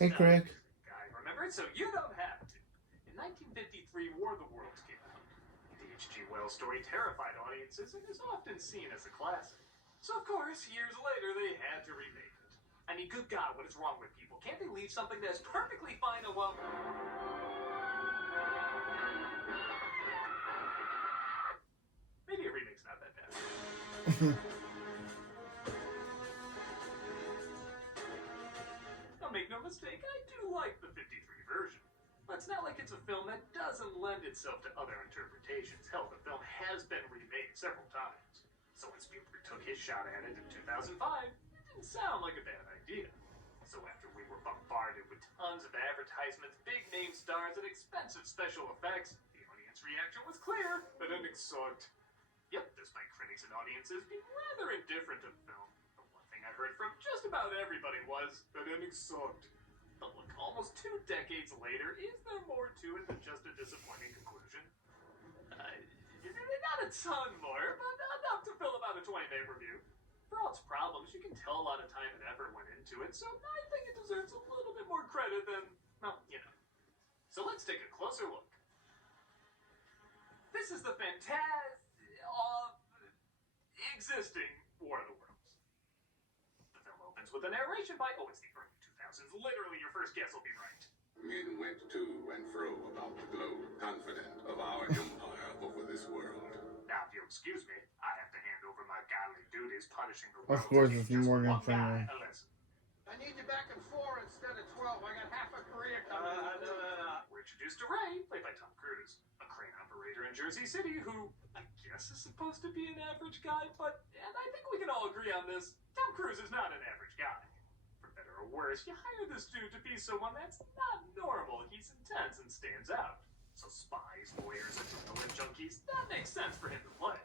Hey, Craig. Guy, remember it? So you don't have to. In 1953, War of the Worlds came out. The H.G. Wells story terrified audiences and is often seen as a classic. So, of course, years later, they had to remake it. I mean, good God, what is wrong with people? Can't they leave something that's perfectly fine alone? Maybe a remake's not that bad. Now, make no mistake, I do like the 53 version. But it's not like it's a film that doesn't lend itself to other interpretations. Hell, the film has been remade several times. So when Spielberg took his shot at it in 2005, it didn't sound like a bad idea. So after we were bombarded with tons of advertisements, big-name stars, and expensive special effects, the audience reaction was clear. The ending sucked. Yep, despite critics and audiences being rather indifferent to the film, the one thing I heard from just about everybody was, that ending sucked. But look, almost 2 decades later, is there more to it than just a disappointing conclusion? Not a ton more, but enough to fill about a 20-day review. For all its problems, you can tell a lot of time and effort went into it, so I think it deserves a little bit more credit than, well, you know. So let's take a closer look. This is the existing War of the Worlds. The film opens with a narration by, it's the early 2000s. Literally, your first guess will be right. Men went to and fro about the globe, confident of our empire over this world. Now, if you'll excuse me, I have to hand over my godly duties punishing the Of world. course, it's Morgan Freeman. I need you back in 4 instead of 12. I got half a career coming. We're introduced to Ray, played by Tom Cruise, a crane operator in Jersey City who, I guess, is supposed to be an average guy, and I think we can all agree on this, Tom Cruise is not an average guy. For better or worse, you hire this dude to be someone that's not normal. He's intense and stands out. So spies, lawyers, adrenaline junkies, that makes sense for him to play.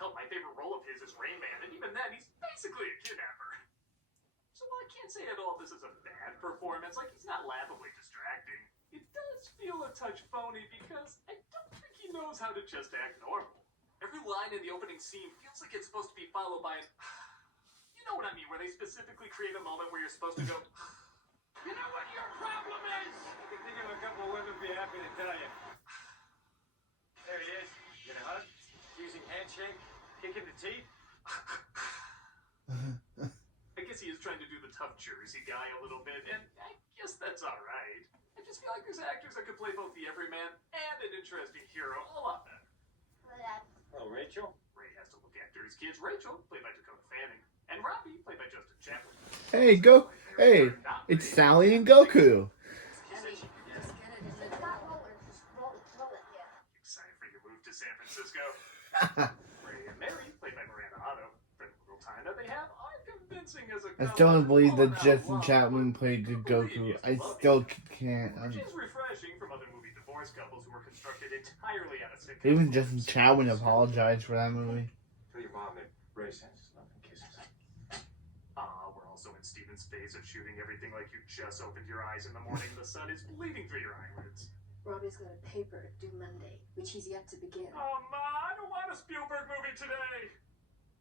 Hell, my favorite role of his is Rain Man, and even then, he's basically a kidnapper. So while I can't say at all this is a bad performance, like he's not laughably distracting, it does feel a touch phony because I don't think he knows how to just act normal. Every line in the opening scene feels like it's supposed to be followed by an you know what I mean, where they specifically create a moment where you're supposed to go, You know what your problem is? I can think of a couple of women be happy to tell you. There he is. Get a hug, using handshake, kicking the teeth. I guess he is trying to do the tough Jersey guy a little bit, and I guess that's alright. I just feel like there's actors that could play both the everyman and an interesting hero a lot better. Oh, Rachel? Ray has to look after his kids. Rachel, played by Dakota Fanning, and Robbie, played by Justin Chaplin. Hey, it's Sally and Goku. Excited for your move to San Francisco? Ray and Mary, played by Miranda Otto, for the little time that they have, are convincing as a I still don't believe that Justin Chaplin played the Goku. I still can't. Which is refreshing from other movie divorce couples who were constructed entirely on a sitcom. Even Justin Chaplin apologized for that movie. Tell your mom that Ray sends us love and kisses. We're also in Steven's phase of shooting everything like you just opened your eyes in the morning and the sun is bleeding through your eyelids. Robbie's got a paper due Monday, which he's yet to begin. Oh, Ma, I don't want a Spielberg movie today.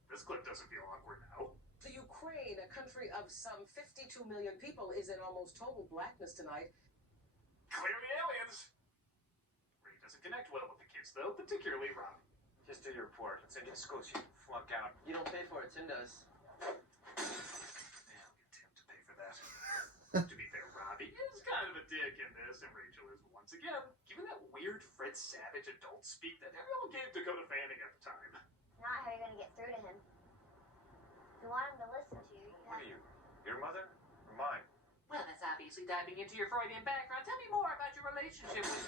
This clip doesn't feel awkward now. The Ukraine, a country of some 52 million people, is in almost total blackness tonight. Clearly aliens. Ray doesn't connect well with the kids, though, particularly Robbie. Just do your report. Let's end your school so you can flunk out. You don't pay for it, Tim does. Yeah, I'll get Tim to pay for that. To be fair, Robbie is kind of a dick in this, and Rachel is once again giving that weird Fred Savage adult speak that everyone gave Dakota Fanning at the time. Not how you're going to get through to him. If you want him to listen to you, What are you? Your mother or mine? Well, that's obviously diving into your Freudian background. Tell me more about your relationship with...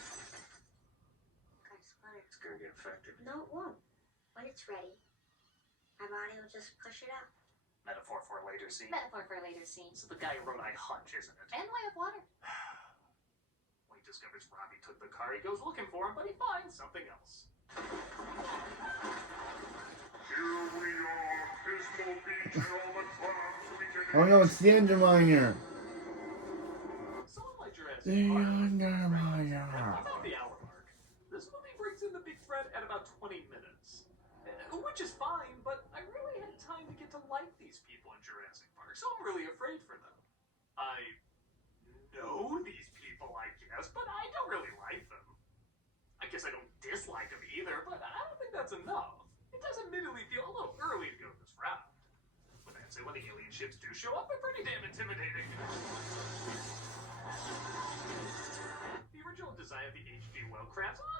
I swear. It's gonna get infected. No, it won't. When it's ready, my body will just push it out. Metaphor for a later scene. Metaphor for a later scene. So the guy who wrote I Hunch, isn't it? And Way of Water. When he discovers Robbie took the car, he goes looking for him, but he finds something else. Here we are, Pismo Beach and all the clowns we can... Oh no, it's the Underminer. Someone like Jurassic The Park. Underminer. About the hour mark. This movie brings in the big threat at about 20 minutes. Which is fine, but I really had time to get to like these people in Jurassic Park, so I'm really afraid for them. I know these people, I guess, but I don't really like them. I guess I don't dislike them either, but I don't think that's enough. It does admittedly feel a little early to go this route. With that said, when the alien ships do show up, they're pretty damn intimidating. The original design of the H.G. Wells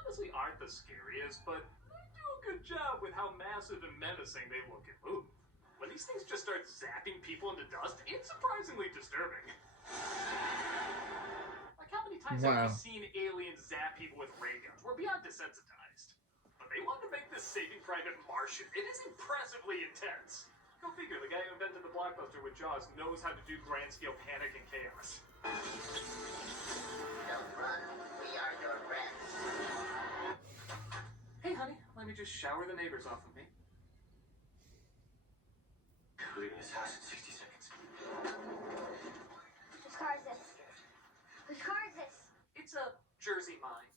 honestly aren't the scariest, but they do a good job with how massive and menacing they look and move. When these things just start zapping people into dust, it's surprisingly disturbing. Like how many times have we seen aliens zap people with ray guns? We're beyond desensitized. But they wanted to make this Saving Private Martian. It is impressively intense. Go figure, the guy who invented the blockbuster with Jaws knows how to do grand-scale panic and chaos. Don't run. We are your friends. Hey, honey, let me just shower the neighbors off of me. Leaving his house in 60 seconds. Whose car is this? Whose car is this? It's a Jersey mine.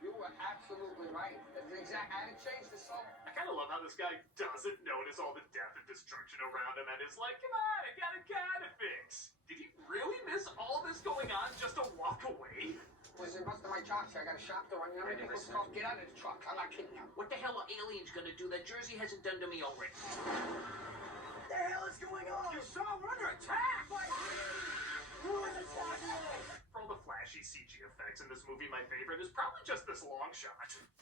You were absolutely right. I had to change the song. I kind of love how this guy doesn't notice all the death and destruction around him and is like, come on, I got a car to fix. Did he really miss all this going on just to walk away? Listen, busted my chops here. I got a shop door. You know, Ready, people's listen. called, get out of the truck. I'm not kidding you. What the hell are aliens gonna do that Jersey hasn't done to me already? What the hell is going on? You saw we're under attack! Who is attacking? For all the flashy CG effects in this movie, my favorite is probably just this long shot.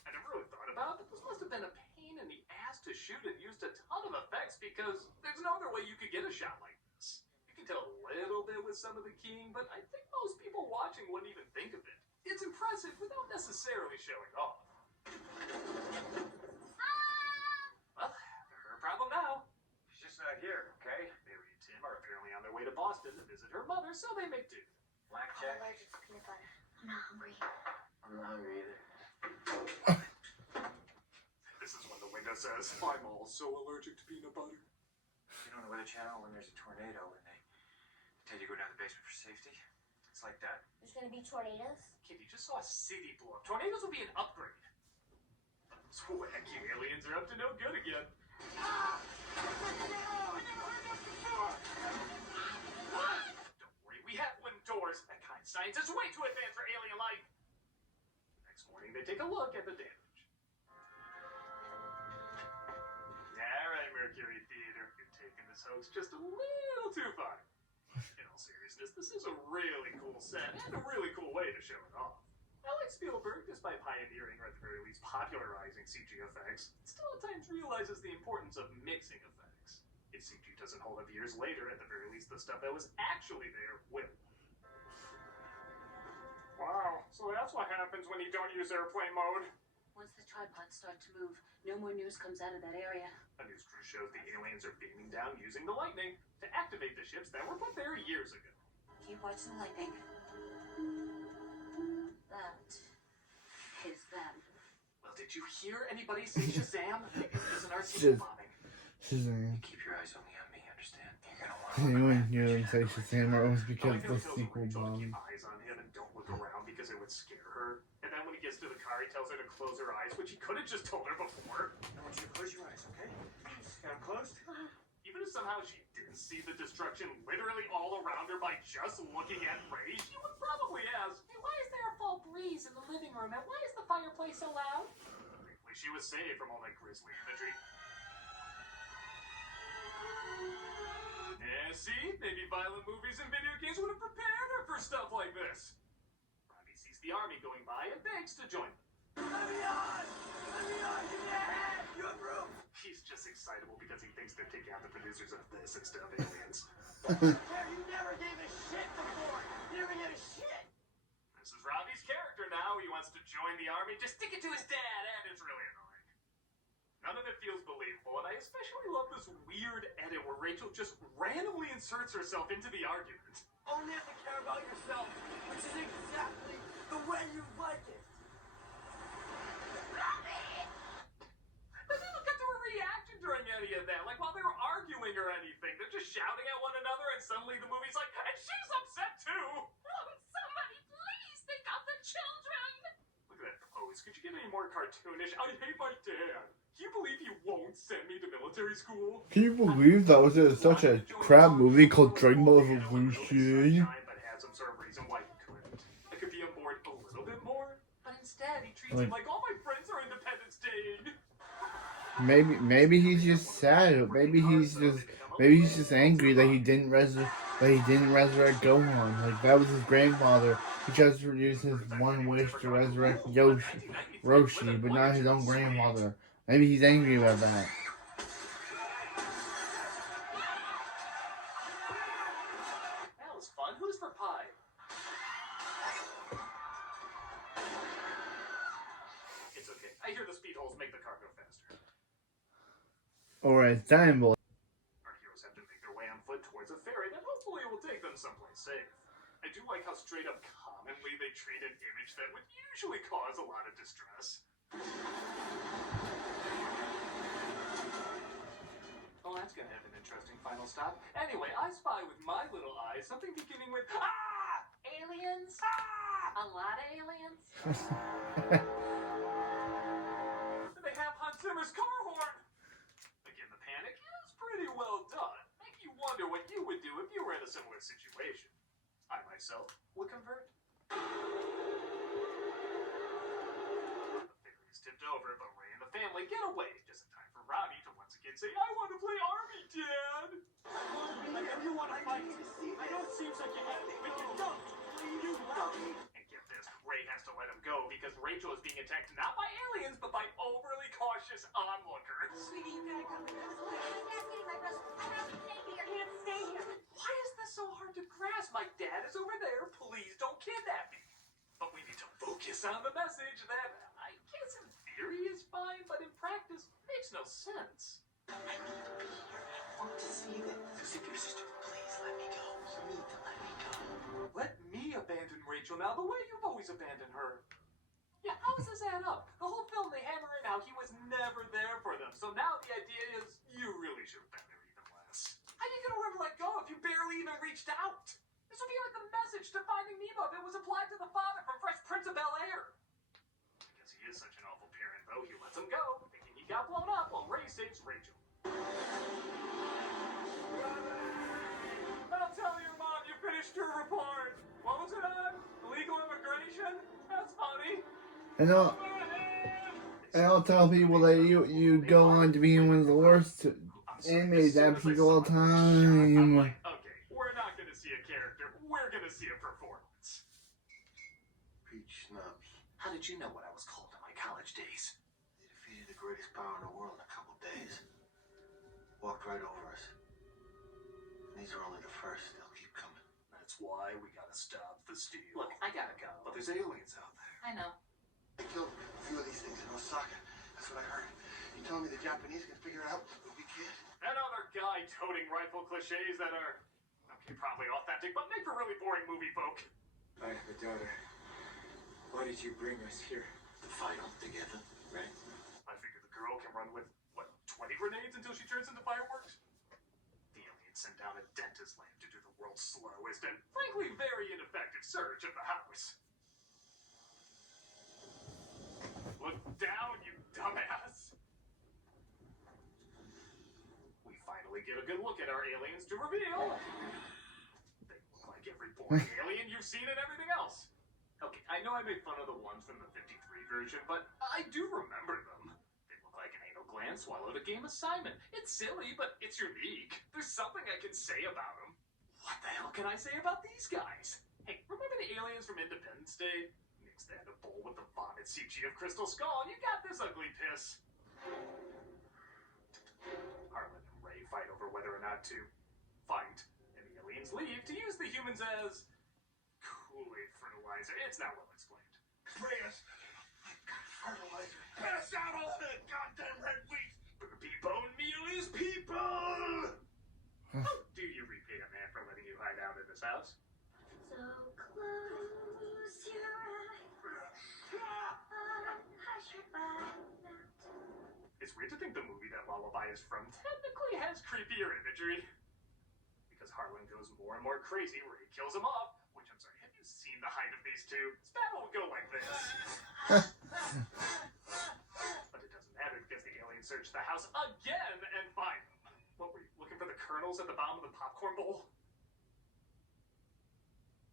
I never really thought about it, but this must have been a pain in the ass to shoot and used a ton of effects because there's no other way you could get a shot like this. You can tell a little bit with some of the keying, but I think most people watching wouldn't even think of it. It's impressive without necessarily showing off. Well, her problem now. She's just not here, okay? Mary and Tim are apparently on their way to Boston to visit her mother, so they make do. I'm Blackjack. allergic to peanut butter. I'm not hungry. I'm not hungry either. This is when the window says, I'm also allergic to peanut butter. You know on the Weather Channel when there's a tornado and they tell you to go down the basement for safety? It's like that. There's gonna be tornadoes? Kid, you just saw a city blow up. Tornadoes will be an upgrade. Those wacky aliens are up to no good again. Don't worry, we have wooden doors. That kind of science is way too advanced for alien life. Next morning, they take a look at the damage. Alright, Mercury Theater, you're taking this hoax just a little too far. In all seriousness, this is a really cool set and a really cool way to show it off. I like Spielberg, despite pioneering or at the very least popularizing CG effects, still at times realizes the importance of mixing effects. If CG doesn't hold up years later, at the very least the stuff that was actually there will. Wow, so that's what happens when you don't use airplane mode. Once the tripods start to move, no more news comes out of that area. A news crew shows the aliens are beaming down using the lightning to activate the ships that were put there years ago. Keep watching the lightning. That is them. Well, did you hear anybody say Shazam? It isn't our sequel bombing. Shazam. Keep your eyes only on me, understand? You're gonna want Anyone hear them say Shazam or it was I because like how the he tells sequel Rachel to bomb. keep eyes on him and don't look around because it would scare her. And then when he gets to the car, he tells her to close her eyes, which he could have just told her before. I want you to close your eyes, okay? Got them closed? Even if somehow she didn't see the destruction literally all around her by just looking at Ray, she would probably ask, Hey, why is there a fall breeze in the living room? And why is the fireplace so loud? thankfully she was saved from all that grisly imagery. Yeah, see? Maybe violent movies and video games would have prepared her for stuff like this. Robbie sees the army going by and begs to join them. Let me on! Let me on! Give me a hand! You have room! He's just excitable because he thinks they're taking out the producers of this instead of aliens. There, you never gave a shit before! You never gave a shit! This is Robbie's character now. He wants to join the army. Just stick it to his dad, and it's really annoying. None of it feels believable, and I especially love this weird edit where Rachel just randomly inserts herself into the argument. Only have to care about yourself, which is exactly the way you like it. But they don't get to a reaction during any of that. Like, while they're arguing or anything, they're just shouting at one another, and suddenly the movie's like, and she's upset too! Somebody please think of the children! Look at that pose. Could you get any more cartoonish? I hate my dad. Can you believe he won't send me to military school? Can you believe that was such a crap movie called Dragon Ball Evolution? But had some sort of Instead, he treats it like all my friends are Independence Day. Maybe he's just sad. Maybe he's just angry that he didn't resurrect Gohan. Like that was his grandfather. He just used his one wish to resurrect Roshi, but not his own grandfather. Maybe he's angry about that. That was fun. Who's for pie? It's okay. I hear the speed holes make the car go faster. Alright, time boy. Our heroes have to make their way on foot towards a ferry that hopefully will take them someplace safe. I do like how straight up commonly they treat an image that would usually cause a lot of distress. Well, that's gonna have an interesting final stop. Anyway, I spy with my little eyes something beginning with ah! Aliens? Ah! A lot of aliens? They have Hans Zimmer's car horn! Again, the panic is pretty well done. Make you wonder what you would do if you were in a similar situation. I myself would convert. The ferry is tipped over, but Ray and the family get away just in time for Robbie to once again say, I want to play Army, Dad! Like, if you want to fight, I know it seems like you have, but you don't. You don't. And get this, Ray has to let him go because Rachel is being attacked not by aliens, but by overly cautious onlookers. Sweetie, you gotta come with us. Dad's getting my dress. I have to stay here. I can't stay here. Why is this so hard to grasp? My dad is over there. Please don't kidnap me. But we need to focus on the message that I guess in theory is fine, but in practice makes no sense. I need to be here. I want to see them. Visit your sister. Please let me go. You need to let me go. Let me abandon Rachel now the way you've always abandoned her. Yeah, how does this add up? The whole film they hammer in how he was never there for them. So now the idea is you really should have been there even less. How are you gonna ever let go if you barely even reached out? This would be like the message to Finding Nemo if it was applied to the father from Fresh Prince of Bel-Air. I guess he is such an awful parent, though. He lets him go, thinking he got blown up while Ray saves Rachel. I'll tell your mom you finished your report. What was it on? Illegal immigration? That's funny. And I'll tell people that you go on to be one of the worst animated episodes of all time. Okay, we're not gonna see a character. We're gonna see a performance. Peach snubs. How did you know what I was called in my college days? They defeated the greatest power in the world in a couple days. Walked right over us. And these are only the first. They'll keep coming. That's why we gotta stop the steal. Look, I gotta go. But there's aliens out there. I know. They killed a few of these things in Osaka. That's what I heard. You telling me the Japanese can figure it out, but we can't? That other guy toting rifle cliches that are, okay, probably authentic, but make for really boring movie folk. I have a daughter. Why did you bring us here? To fight all together, right? I figure the girl can run with, what, 20 grenades until she turns into fireworks? The aliens sent down a dentist lamp to do the world's slowest and, frankly, very ineffective search of the house. Look down, you dumbass! We finally get a good look at our aliens to reveal. They look like every boring alien you've seen in everything else. Okay, I know I made fun of the ones from the 53 version, but I do remember them. They look like an anal gland swallowed a game assignment. It's silly, but it's unique. There's something I can say about them. What the hell can I say about these guys? Hey, remember the aliens from Independence Day? Mix that in a bowl with the vomit CG of Crystal Skull, and you got this ugly piss. Harlan and Ray fight over whether or not to fight, and the aliens leave to use the humans as Kool-Aid fertilizer. It's not well explained. Prayers. Fertilizer. Pass out all that goddamn red wheat. Bone meal is people! How do you repay a man for letting you hide out in his house? So close your eyes. Hush your mind. It's weird to think the movie that Lullaby is from technically has creepier imagery. Because Harlan goes more and more crazy where he kills him off, which I'm sorry, have you seen the height of these two? This battle will go like this. But it doesn't matter because the aliens search the house again and find them. What were you looking for, the kernels at the bottom of the popcorn bowl?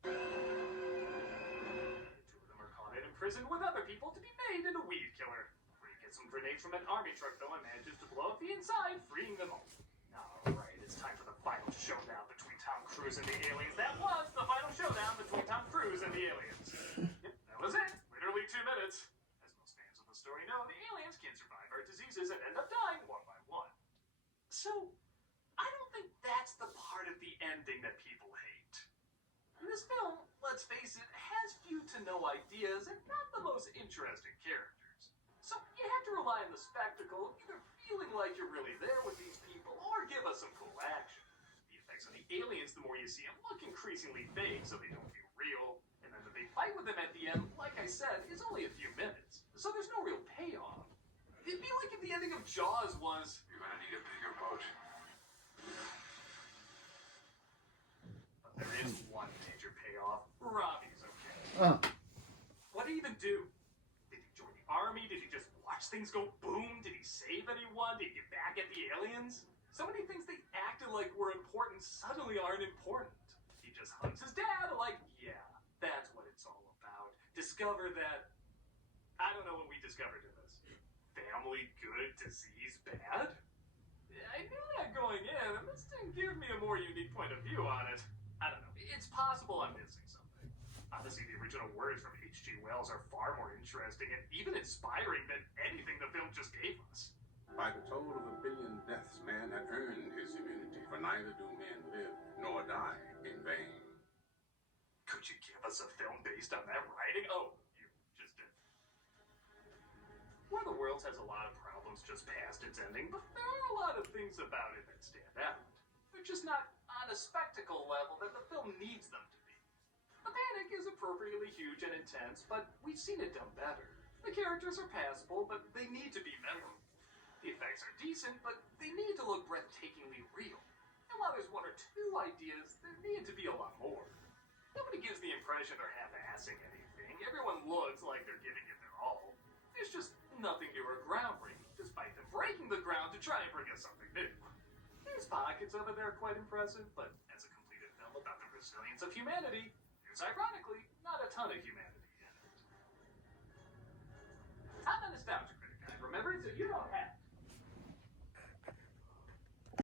The two of them are caught and imprisoned with other people to be gets some grenades from an army truck, though, and manages to blow up the inside, freeing them all. Alright, it's time for the final showdown between Tom Cruise and the aliens. That was the final showdown between Tom Cruise and the aliens. Yep, that was it. Literally 2 minutes. As most fans of the story know, the aliens can't survive our diseases and end up dying one by one. So, I don't think that's the part of the ending that people hate. This film, let's face it, has few to no ideas and not the most interesting characters. So you have to rely on the spectacle of either feeling like you're really there with these people or give us some cool action. The effects on the aliens, the more you see them, look increasingly fake so they don't feel real. And then the big fight with them at the end, like I said, is only a few minutes. So there's no real payoff. It'd be like if the ending of Jaws was, You're gonna need a bigger boat. but there is one major payoff. Robbie's okay. What did he even do? Did he join the army? Did he just watch things go boom? Did he save anyone? Did he get back at the aliens? So many things they acted like were important suddenly aren't important. He just hugs his dad like, yeah, that's what it's all about. Discover that... I don't know what we discovered in this. Family good, disease bad? I knew that going in, and this didn't give me a more unique point of view on it. I don't know. It's possible I'm missing something. Honestly, the original words from H.G. Wells are far more interesting and even inspiring than anything the film just gave us. By the toll of 1 billion deaths, man had earned his immunity, for neither do men live nor die in vain. Could you give us a film based on that writing? Oh, you just did. War of the Worlds has a lot of problems just past its ending, but there are a lot of things about it that stand out. They're just not on a spectacle level that the film needs them to be. The panic is appropriately huge and intense, but we've seen it done better. The characters are passable, but they need to be memorable. The effects are decent, but they need to look breathtakingly real. And while there's one or two ideas, there need to be a lot more. Nobody gives the impression they're half-assing anything. Everyone looks like they're giving it their all. There's just nothing new or groundbreaking, despite them breaking the ground to try and bring us something new. There's pockets of it that are quite impressive, but as a completed film about the resilience of humanity, there's ironically not a ton of humanity in it. I'm a nostalgia critic, guy. Remember, so you don't have